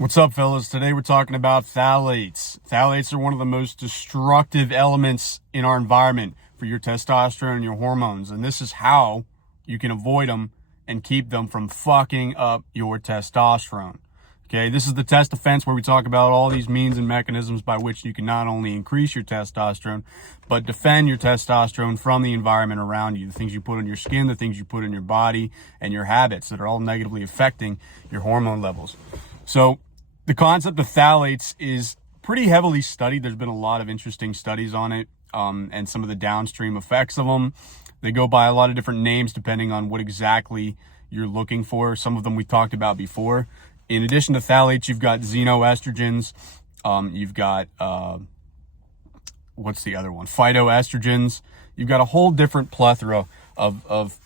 What's up, fellas? Today we're talking about phthalates. Phthalates are one of the most destructive elements in our environment for your testosterone and your hormones. And this is how you can avoid them and keep them from fucking up your testosterone. Okay, this is the test defense where we talk about all these means and mechanisms by which you can not only increase your testosterone, but defend your testosterone from the environment around you. The things you put on your skin, the things you put in your body, and your habits that are all negatively affecting your hormone levels. So, the concept of phthalates is pretty heavily studied. There's been a lot of interesting studies on it and some of the downstream effects of them. They go by a lot of different names depending on what exactly you're looking for. Some of them we talked about before. In addition to phthalates, you've got xenoestrogens. You've got, what's the other one? Phytoestrogens. You've got a whole different plethora of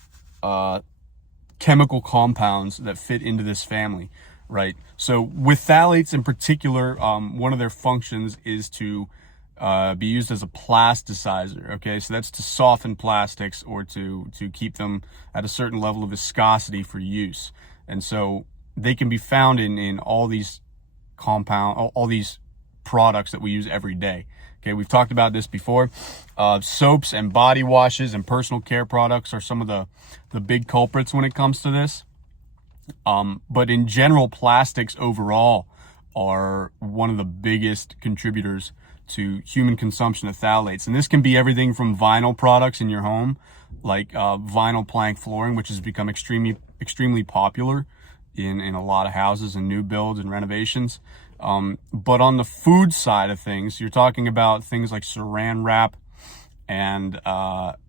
chemical compounds that fit into this family. Right. So with phthalates in particular, one of their functions is to be used as a plasticizer. Okay, so that's to soften plastics or to keep them at a certain level of viscosity for use. And so they can be found in all these all these products that we use every day. Okay, we've talked about this before. Soaps and body washes and personal care products are some of the big culprits when it comes to this. But in general, plastics overall are one of the biggest contributors to human consumption of phthalates. And this can be everything from vinyl products in your home, like vinyl plank flooring, which has become extremely popular in a lot of houses and new builds and renovations. But on the food side of things, you're talking about things like saran wrap and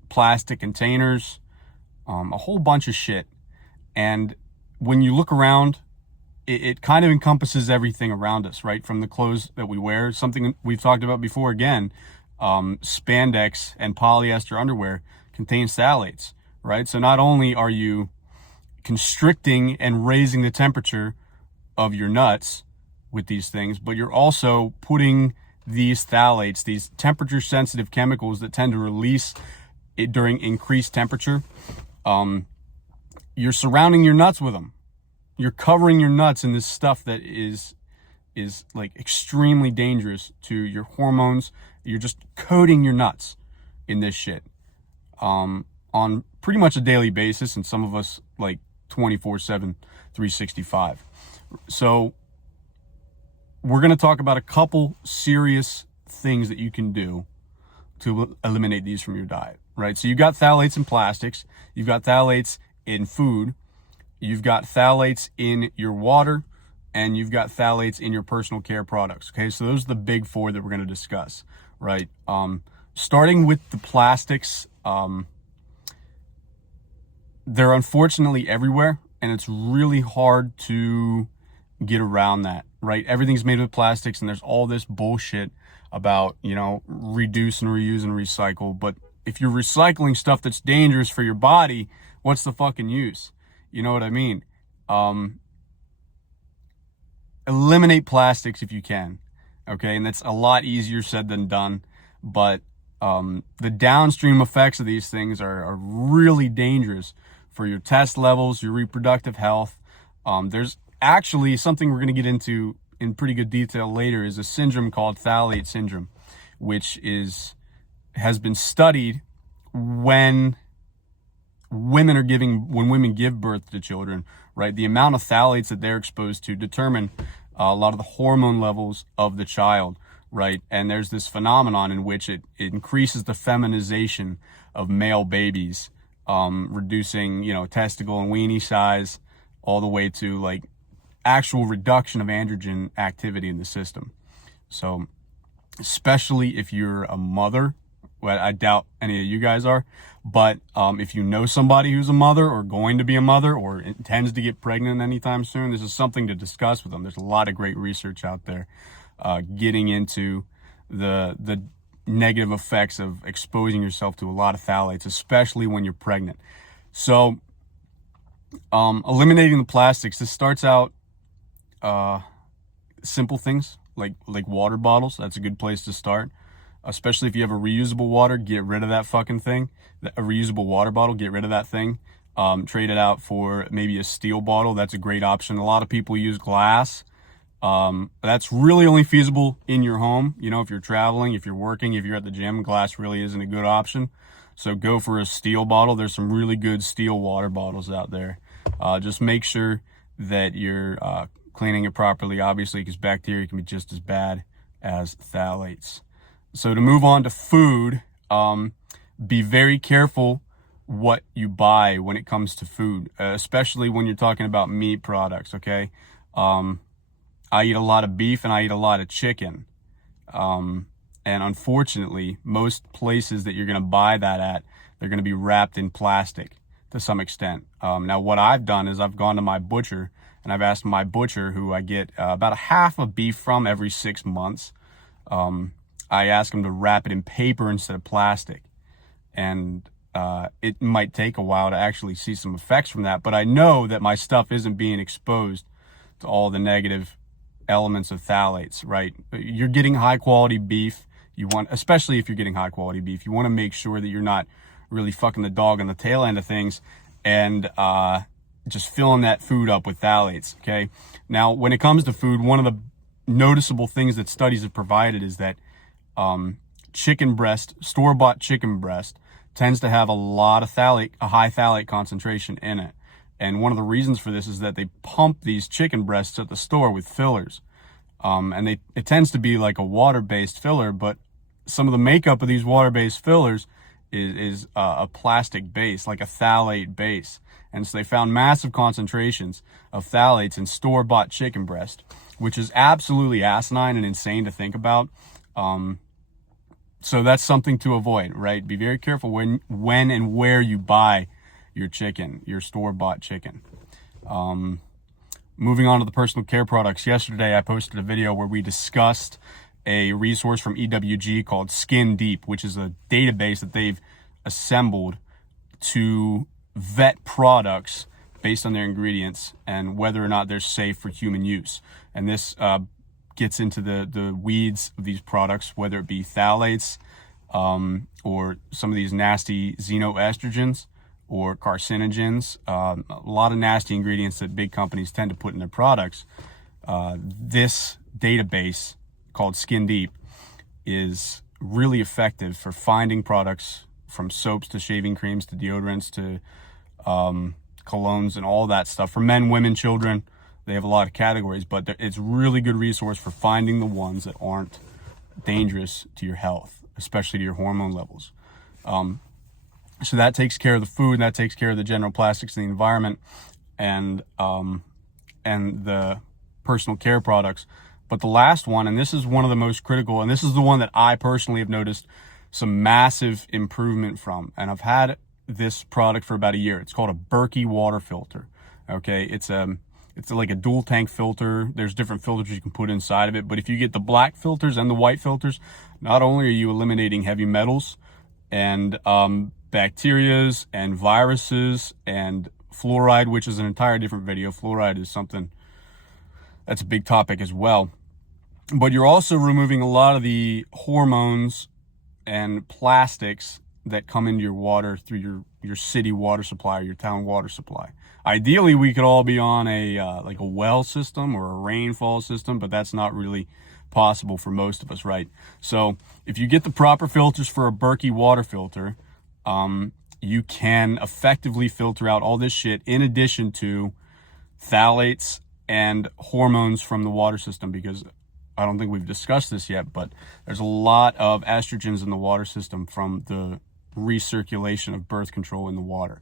plastic containers, a whole bunch of shit. And when you look around, it kind of encompasses everything around us, right? From the clothes that we wear, something we've talked about before again, spandex and polyester underwear contains phthalates, right? So not only are you constricting and raising the temperature of your nuts with these things, but you're also putting these phthalates, these temperature sensitive chemicals that tend to release it during increased temperature, you're surrounding your nuts with them. You're covering your nuts in this stuff that is like extremely dangerous to your hormones. You're just coating your nuts in this shit on pretty much a daily basis, and some of us like 24/7, 365. So we're going to talk about a couple serious things that you can do to eliminate these from your diet, right? So you've got phthalates in plastics, you've got phthalates in food, you've got phthalates in your water, and you've got phthalates in your personal care products. Okay, so those are the big four that we're going to discuss, right? Starting with the plastics, they're unfortunately everywhere, and it's really hard to get around that, right? Everything's made with plastics, and there's all this bullshit about, reduce and reuse and recycle. But if you're recycling stuff that's dangerous for your body, what's the fucking use? You know what I mean? Eliminate plastics if you can, okay? And that's a lot easier said than done. But the downstream effects of these things are really dangerous for your test levels, your reproductive health. There's actually something we're going to get into in pretty good detail later, is a syndrome called phthalate syndrome, which has been studied when women give birth to children, right? The amount of phthalates that they're exposed to determine a lot of the hormone levels of the child, right? And there's this phenomenon in which it increases the feminization of male babies, reducing, testicle and weenie size, all the way to like actual reduction of androgen activity in the system. So especially if you're a mother, well, I doubt any of you guys are, but if you know somebody who's a mother or going to be a mother or intends to get pregnant anytime soon, this is something to discuss with them. There's a lot of great research out there getting into the negative effects of exposing yourself to a lot of phthalates, especially when you're pregnant. So eliminating the plastics, this starts out simple things like water bottles. That's a good place to start. Especially if you have a reusable water, get rid of that fucking thing. A reusable water bottle, get rid of that thing. Trade it out for maybe a steel bottle. That's a great option. A lot of people use glass. That's really only feasible in your home. You know, if you're traveling, if you're working, if you're at the gym, glass really isn't a good option. So go for a steel bottle. There's some really good steel water bottles out there. Just make sure that you're cleaning it properly, obviously, because bacteria can be just as bad as phthalates. So to move on to food, be very careful what you buy when it comes to food, especially when you're talking about meat products, okay? I eat a lot of beef and I eat a lot of chicken. And unfortunately, most places that you're going to buy that at, they're going to be wrapped in plastic to some extent. Now, what I've done is I've gone to my butcher and I've asked my butcher, who I get about a half of beef from every 6 months. I ask him to wrap it in paper instead of plastic. And it might take a while to actually see some effects from that, but I know that my stuff isn't being exposed to all the negative elements of phthalates, right? You're getting high quality beef. You want, especially if you're getting high quality beef, you want to make sure that you're not really fucking the dog on the tail end of things and just filling that food up with phthalates, okay? Now, when it comes to food, one of the noticeable things that studies have provided is that chicken breast, store-bought chicken breast, tends to have a high phthalate concentration in it. And one of the reasons for this is that they pump these chicken breasts at the store with fillers. And it tends to be like a water-based filler, but some of the makeup of these water-based fillers is a plastic base, like a phthalate base. And so they found massive concentrations of phthalates in store-bought chicken breast, which is absolutely asinine and insane to think about. So that's something to avoid, right? Be very careful when and where you buy your chicken, your store-bought chicken. Moving on to the personal care products. Yesterday, I posted a video where we discussed a resource from EWG called Skin Deep, which is a database that they've assembled to vet products based on their ingredients and whether or not they're safe for human use. And this gets into the weeds of these products, whether it be phthalates or some of these nasty xenoestrogens or carcinogens, a lot of nasty ingredients that big companies tend to put in their products. This database called Skin Deep is really effective for finding products from soaps to shaving creams to deodorants to colognes and all that stuff for men, women, children. They have a lot of categories, but it's a really good resource for finding the ones that aren't dangerous to your health, especially to your hormone levels. So that takes care of the food, that takes care of the general plastics in the environment and the personal care products. But the last one, and this is one of the most critical, and this is the one that I personally have noticed some massive improvement from. And I've had this product for about a year. It's called a Berkey water filter. Okay, it's like a dual tank filter. There's different filters you can put inside of it. But if you get the black filters and the white filters, not only are you eliminating heavy metals and bacterias and viruses and fluoride, which is an entire different video. Fluoride is something that's a big topic as well. But you're also removing a lot of the hormones and plastics that come into your water through your city water supply or your town water supply. Ideally, we could all be on like a well system or a rainfall system, but that's not really possible for most of us, right? So if you get the proper filters for a Berkey water filter, you can effectively filter out all this shit in addition to phthalates and hormones from the water system, because I don't think we've discussed this yet, but there's a lot of estrogens in the water system from the recirculation of birth control in the water.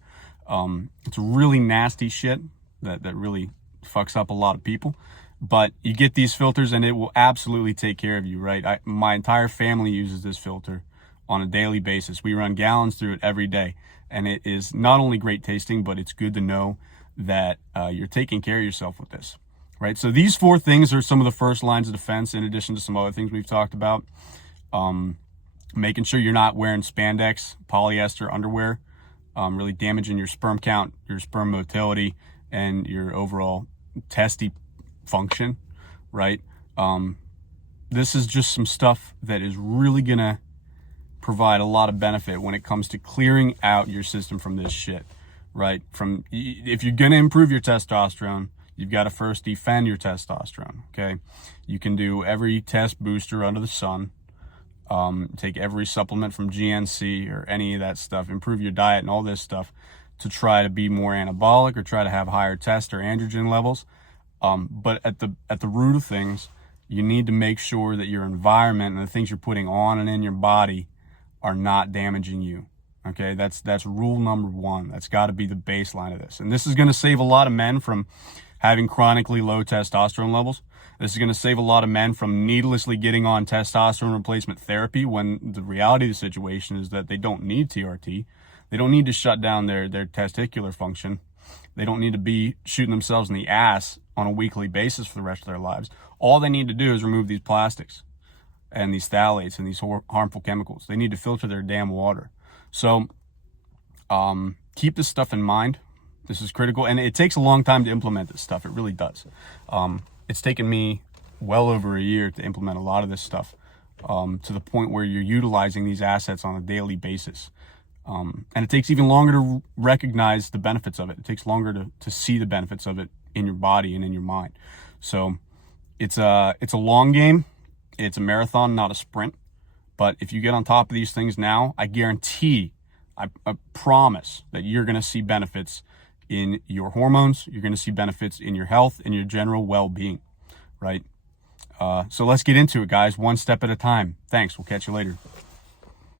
It's really nasty shit that really fucks up a lot of people, but you get these filters and it will absolutely take care of you, right? My entire family uses this filter on a daily basis. We run gallons through it every day, and it is not only great tasting, but it's good to know that you're taking care of yourself with this, right? So these 4 things are some of the first lines of defense, in addition to some other things we've talked about. Making sure you're not wearing spandex, polyester underwear, really damaging your sperm count, your sperm motility, and your overall testy function, right? This is just some stuff that is really gonna provide a lot of benefit when it comes to clearing out your system from this shit, right? If you're gonna improve your testosterone, you've got to first defend your testosterone, okay? You can do every test booster under the sun, take every supplement from GNC or any of that stuff, improve your diet and all this stuff to try to be more anabolic or try to have higher test or androgen levels. But at the root of things, you need to make sure that your environment and the things you're putting on and in your body are not damaging you. Okay, that's rule number one. That's got to be the baseline of this. And this is going to save a lot of men from having chronically low testosterone levels. This is going to save a lot of men from needlessly getting on testosterone replacement therapy when the reality of the situation is that they don't need TRT. They don't need to shut down their testicular function. They don't need to be shooting themselves in the ass on a weekly basis for the rest of their lives. All they need to do is remove these plastics and these phthalates and these harmful chemicals. They need to filter their damn water. So keep this stuff in mind. This is critical, and it takes a long time to implement this stuff. It really does. It's taken me well over a year to implement a lot of this stuff, to the point where you're utilizing these assets on a daily basis. And it takes even longer to recognize the benefits of it. It takes longer to see the benefits of it in your body and in your mind. So it's a long game. It's a marathon, not a sprint. But if you get on top of these things now, I guarantee, I promise that you're going to see benefits in your hormones. You're going to see benefits in your health and your general well-being, right? So let's get into it, guys, one step at a time. Thanks. We'll catch you later.